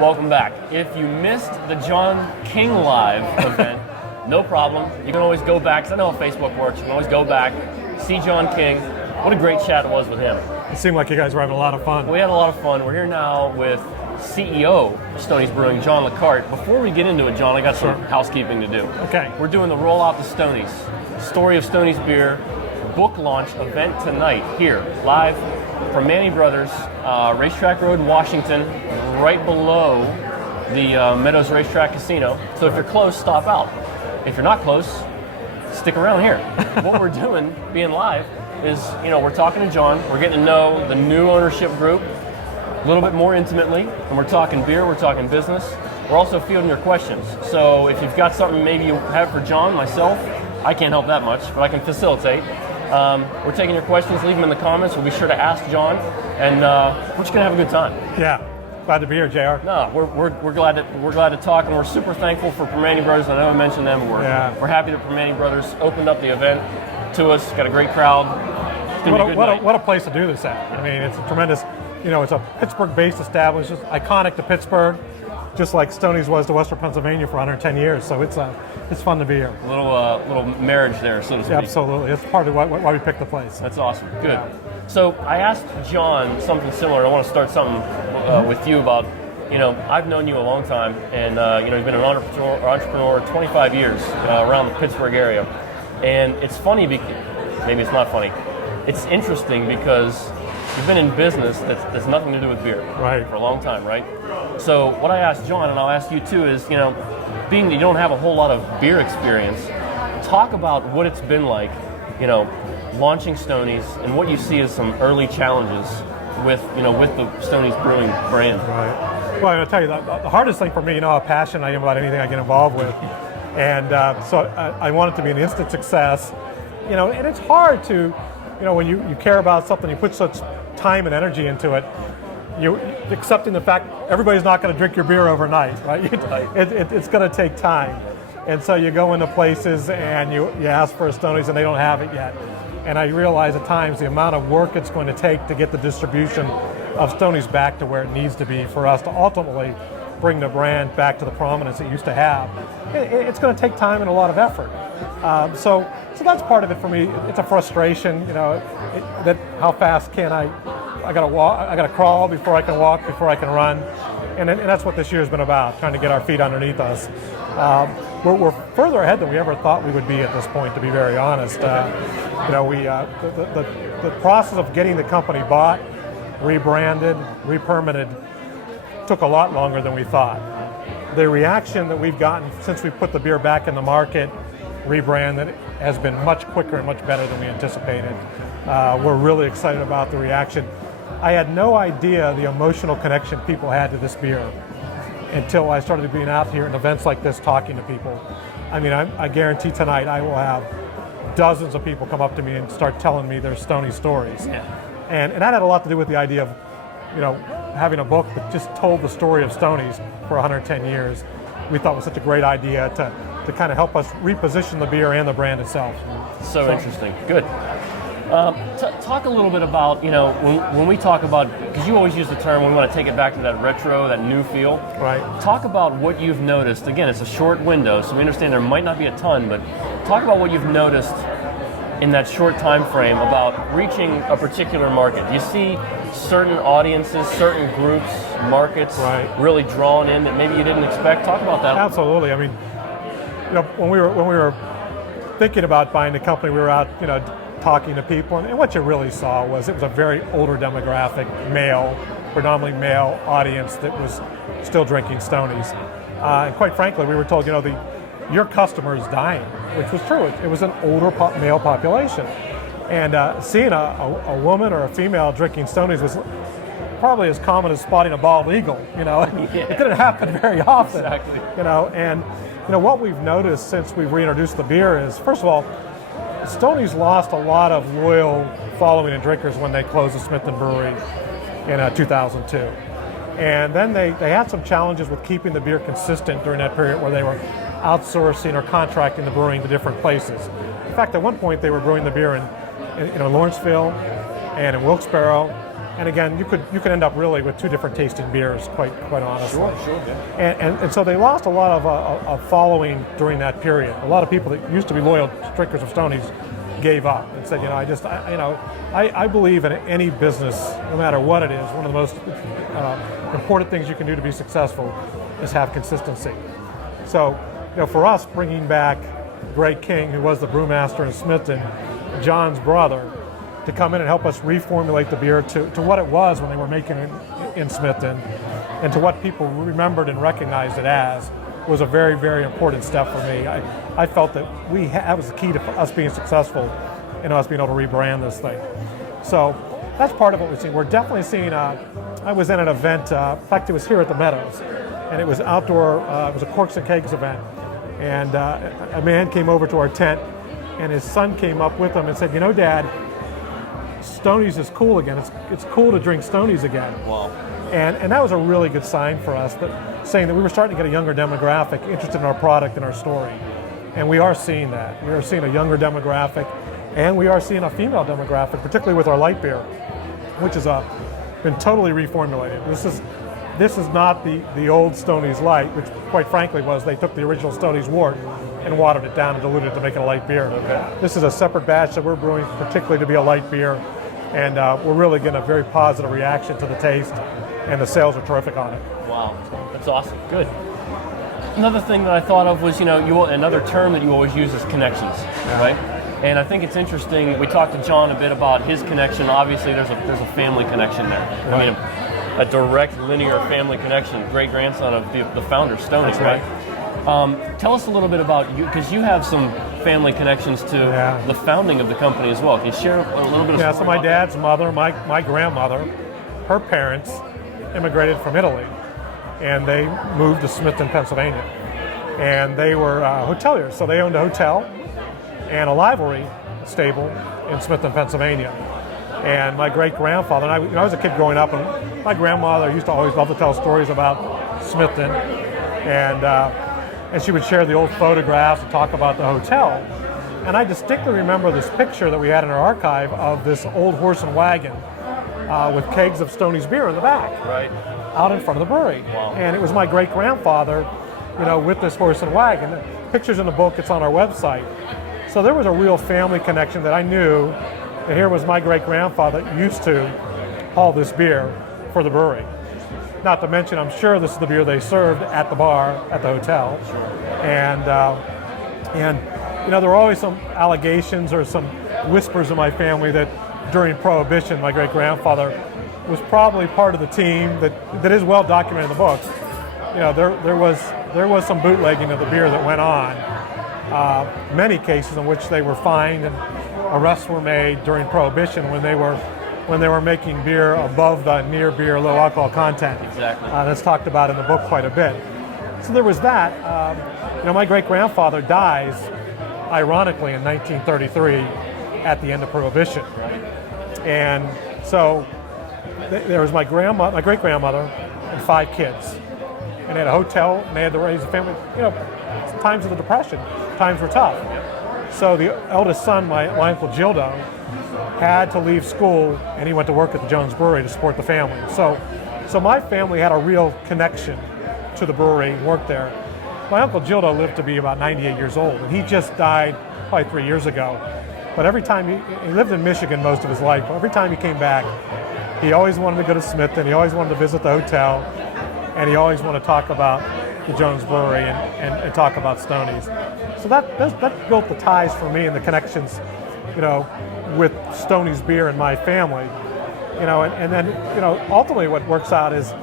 Welcome back. If you missed the John King Live event, no problem. You can always go back, because I know how Facebook works. You can always go back, see John King. What a great chat it was with him. It seemed like you guys were having a lot of fun. We had a lot of fun. We're here now with CEO of Stoney's Brewing, John LaCarte. Before we get into it, John, I got some housekeeping to do. Okay. We're doing the Rollout to Stoney's, Story of Stoney's Beer book launch event tonight here, live from Manny Brothers, Racetrack Road, Washington, right below the Meadows Racetrack Casino. So if you're close, stop out. If you're not close, stick around here. What we're doing, being live, is, we're talking to John. We're getting to know the new ownership group a little bit more intimately, and we're talking beer, we're talking business. We're also fielding your questions. So if you've got something maybe you have for John, myself, I can't help that much, but I can facilitate. We're taking your questions, leave them in the comments. We'll be sure to ask John, and we're just gonna have a good time. Yeah, glad to be here, JR. No, we're glad to talk, and we're super thankful for Permane Brothers. I know I mentioned them. We're happy that Permane Brothers opened up the event to us. Got a great crowd. What a place to do this at. I mean, it's a tremendous. It's a Pittsburgh-based establishment, iconic to Pittsburgh, just like Stoney's was to Western Pennsylvania for 110 years. So it's fun to be here. A little marriage there, so to speak. Yeah, absolutely. It's part of why we picked the place. That's awesome. Good. Yeah. So I asked John something similar. I want to start something with you about, I've known you a long time, and you've been an entrepreneur 25 years around the Pittsburgh area. And it's funny, maybe it's not funny. It's interesting because you've been in business that's nothing to do with beer for a long time, right? So what I asked John, and I'll ask you too, is, being that you don't have a whole lot of beer experience, talk about what it's been like, launching Stoney's and what you see as some early challenges with the Stoney's Brewing brand. Right. Well, I'll tell you, the hardest thing for me, how passionate I am about anything I get involved with. And so I want it to be an instant success, and it's hard to, when you care about something, you put such time and energy into it, you accepting the fact everybody's not going to drink your beer overnight, right? It's going to take time. And so you go into places and you ask for a Stoney's and they don't have it yet. And I realize at times the amount of work it's going to take to get the distribution of Stoney's back to where it needs to be for us to ultimately bring the brand back to the prominence it used to have. It's going to take time and a lot of effort. So that's part of it for me. It's a frustration, that how fast can I got to walk, I got to crawl before I can walk, before I can run. And that's what this year's been about, trying to get our feet underneath us. We're further ahead than we ever thought we would be at this point, to be very honest. The process of getting the company bought, rebranded, re-permitted took a lot longer than we thought. The reaction that we've gotten since we put the beer back in the market, rebranded, has been much quicker and much better than we anticipated. We're really excited about the reaction. I had no idea the emotional connection people had to this beer until I started being out here in events like this talking to people. I mean, I guarantee tonight I will have dozens of people come up to me and start telling me their Stoney stories. Yeah. And that had a lot to do with the idea of, having a book that just told the story of Stoney's for 110 years. We thought was such a great idea to kind of help us reposition the beer and the brand itself. So interesting. Good. Talk a little bit about, when we talk about, because you always use the term, we want to take it back to that retro, that new feel. Right. Talk about what you've noticed. Again, it's a short window, so we understand there might not be a ton, but talk about what you've noticed in that short time frame about reaching a particular market. Do you see certain audiences, certain groups, markets really drawn in that maybe you didn't expect? Talk about that. Absolutely. I mean, when we were thinking about buying the company, we were out, talking to people, and what you really saw was it was a very older demographic, predominantly male audience that was still drinking Stoney's. And quite frankly, we were told, your customer is dying, which was true. It was an older male population. And seeing a woman or a female drinking Stoney's was probably as common as spotting a bald eagle. It didn't happen very often. Exactly. And what we've noticed since we've reintroduced the beer is, first of all, Stoney's lost a lot of loyal following and drinkers when they closed the Smithton Brewery in 2002. And then they had some challenges with keeping the beer consistent during that period where they were outsourcing or contracting the brewing to different places. In fact, at one point they were brewing the beer in Lawrenceville and in Wilkes-Barre And again, you could end up really with two different tasting beers, quite honestly. Sure. Yeah. And so they lost a lot of following during that period. A lot of people that used to be loyal drinkers of Stoney's gave up and said, I believe in any business, no matter what it is, one of the most important things you can do to be successful is have consistency. So, for us, bringing back Greg King, who was the brewmaster in Smithton, John's brother, to come in and help us reformulate the beer to what it was when they were making it in Smithton, and to what people remembered and recognized it as, was a very, very important step for me. I felt that that was the key to us being successful and us being able to rebrand this thing. So that's part of what we've seen. We're definitely seeing, I was in an event, in fact it was here at the Meadows, and it was outdoor, it was a Corks and Kegs event, and a man came over to our tent, and his son came up with him and said, Dad, Stoney's is cool again. It's cool to drink Stoney's again. Wow. And that was a really good sign for us, saying that we were starting to get a younger demographic interested in our product and our story. And we are seeing that. We are seeing a younger demographic, and we are seeing a female demographic, particularly with our light beer, which has been totally reformulated. This is not the old Stoney's Light, which quite frankly they took the original Stoney's wort and watered it down and diluted it to make it a light beer. Okay. This is a separate batch that we're brewing particularly to be a light beer, and we're really getting a very positive reaction to the taste, and the sales are terrific on it. Wow, that's awesome. Good. Another thing that I thought of was, another term that you always use is connections, right? And I think it's interesting. We talked to John a bit about his connection. Obviously, there's a family connection there. Right. I mean, a direct linear family connection. Great grandson of the founder, Stoney, right? Tell us a little bit about you, because you have some family connections to the founding of the company as well. Can you share a little bit of so my dad's mother, my grandmother, her parents immigrated from Italy, and they moved to Smithton, Pennsylvania. And they were hoteliers, so they owned a hotel and a livery stable in Smithton, Pennsylvania. And my great-grandfather, and I was a kid growing up, and my grandmother used to always love to tell stories about Smithton, and she would share the old photographs and talk about the hotel. And I distinctly remember this picture that we had in our archive of this old horse and wagon with kegs of Stoney's beer in the back, right, out in front of the brewery. Wow. And it was my great-grandfather, with this horse and wagon. The picture's in the book, it's on our website. So there was a real family connection that I knew that here was my great-grandfather that used to haul this beer for the brewery. Not to mention, I'm sure this is the beer they served at the bar at the hotel. Sure. And there were always some allegations or some whispers in my family that during Prohibition, my great-grandfather was probably part of the team that is well documented in the book. There was some bootlegging of the beer that went on. Many cases in which they were fined and arrests were made during Prohibition when they were making beer above the near beer low alcohol content. Exactly. That's talked about in the book quite a bit. So there was that. My great-grandfather dies, ironically, in 1933 at the end of Prohibition. Right. And so there was my great-grandmother and 5 kids. And they had a hotel, and they had to raise a family. Times of the Depression, times were tough. So the eldest son, my Uncle Gildo, had to leave school, and he went to work at the Jones Brewery to support the family. So my family had a real connection to the brewery, worked there. My Uncle Gildo lived to be about 98 years old, and he just died probably 3 years ago. But every time he lived in Michigan most of his life, but every time he came back, he always wanted to go to Smithton, he always wanted to visit the hotel, and he always wanted to talk about the Jones Brewery and talk about Stoney's. So that built the ties for me and the connections, with Stoney's beer and my family. And then ultimately what works out is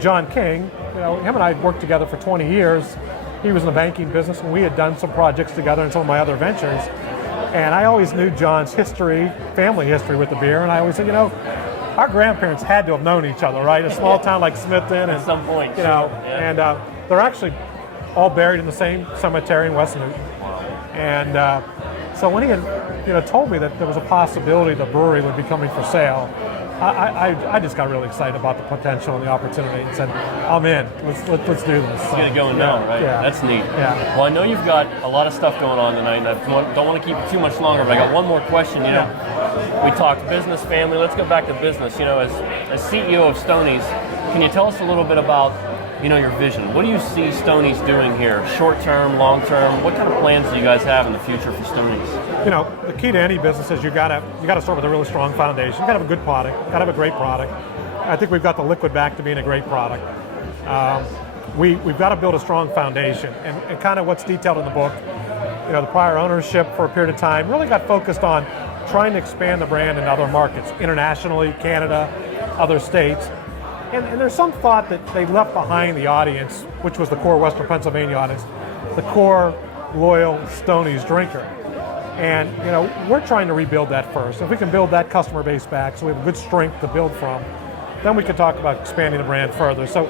John King, him and I had worked together for 20 years. He was in the banking business, and we had done some projects together in some of my other ventures. And I always knew John's family history with the beer, and I always said, our grandparents had to have known each other, right? A small town like Smithton, At some point, and they're actually all buried in the same cemetery in West Newton. And so when he had, told me that there was a possibility the brewery would be coming for sale, I just got really excited about the potential and the opportunity and said, I'm in. Let's do this. Let's get it going now, right? Yeah. That's neat. Yeah. Well, I know you've got a lot of stuff going on tonight, and I don't want to keep it too much longer, but I got one more question. We talked business, family. Let's go back to business. As CEO of Stoney's, can you tell us a little bit about your vision? What do you see Stoney's doing here? Short term, long term? What kind of plans do you guys have in the future for Stoney's? The key to any business is you gotta start with a really strong foundation. You gotta have a good product. You gotta have a great product. I think we've got the liquid back to being a great product. We've got to build a strong foundation, and kind of what's detailed in the book. The prior ownership for a period of time really got focused on trying to expand the brand in other markets, internationally, Canada, other states. And there's some thought that they left behind the audience, which was the core Western Pennsylvania audience, the core loyal Stoney's drinker. And we're trying to rebuild that first. If we can build that customer base back so we have a good strength to build from, then we can talk about expanding the brand further. So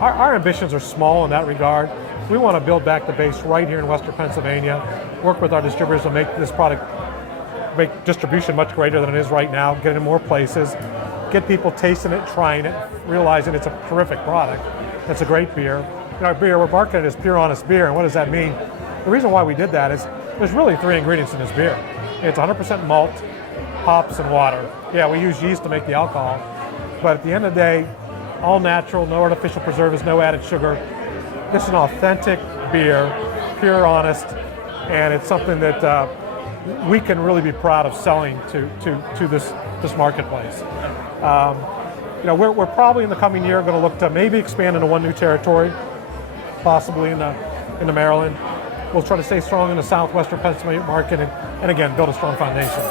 our ambitions are small in that regard. We want to build back the base right here in Western Pennsylvania, work with our distributors to make this product, make distribution much greater than it is right now, get it in more places, get people tasting it, trying it, realizing it's a terrific product. It's a great beer. Our beer, we're marketing it as pure, honest beer, and what does that mean? The reason why we did that is there's really 3 ingredients in this beer. It's 100% malt, hops, and water. Yeah, we use yeast to make the alcohol, but at the end of the day, all natural, no artificial preservatives, no added sugar. This is an authentic beer, pure, honest, and it's something that we can really be proud of selling to this marketplace. We're probably in the coming year going to look to maybe expand into one new territory, possibly into Maryland. We'll try to stay strong in the southwestern Pennsylvania market and again, build a strong foundation.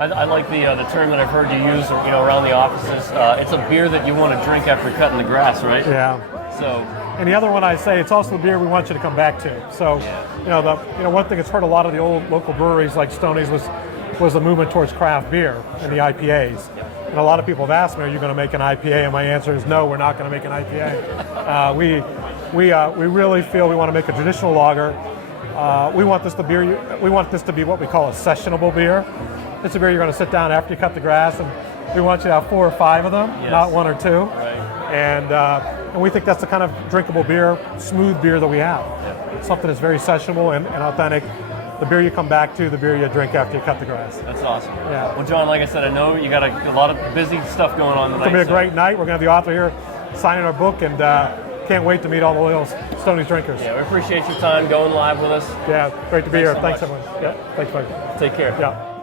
I like the term that I've heard you use around the offices. It's a beer that you want to drink after cutting the grass, right? Yeah. So. And the other one I say, it's also the beer we want you to come back to. So, one thing that's hurt a lot of the old local breweries like Stoney's was the movement towards craft beer and the IPAs. And a lot of people have asked me, are you going to make an IPA? And my answer is no, we're not going to make an IPA. We really feel we want to make a traditional lager. We want this to be what we call a sessionable beer. It's a beer you're going to sit down after you cut the grass, and we want you to have 4 or 5 of them, not 1 or 2. Right. And we think that's the kind of drinkable beer, smooth beer that we have. Something that's very sessionable and authentic. The beer you come back to, the beer you drink after you cut the grass. That's awesome. Yeah. Well, John, like I said, I know you got a lot of busy stuff going on tonight. It's going to be a great night. We're going to have the author here signing our book, and can't wait to meet all the loyal Stoney's drinkers. Yeah, we appreciate your time going live with us. Yeah, great to be here. So Thanks, much. everyone. Yeah, thanks, Mike. Take care. Yeah.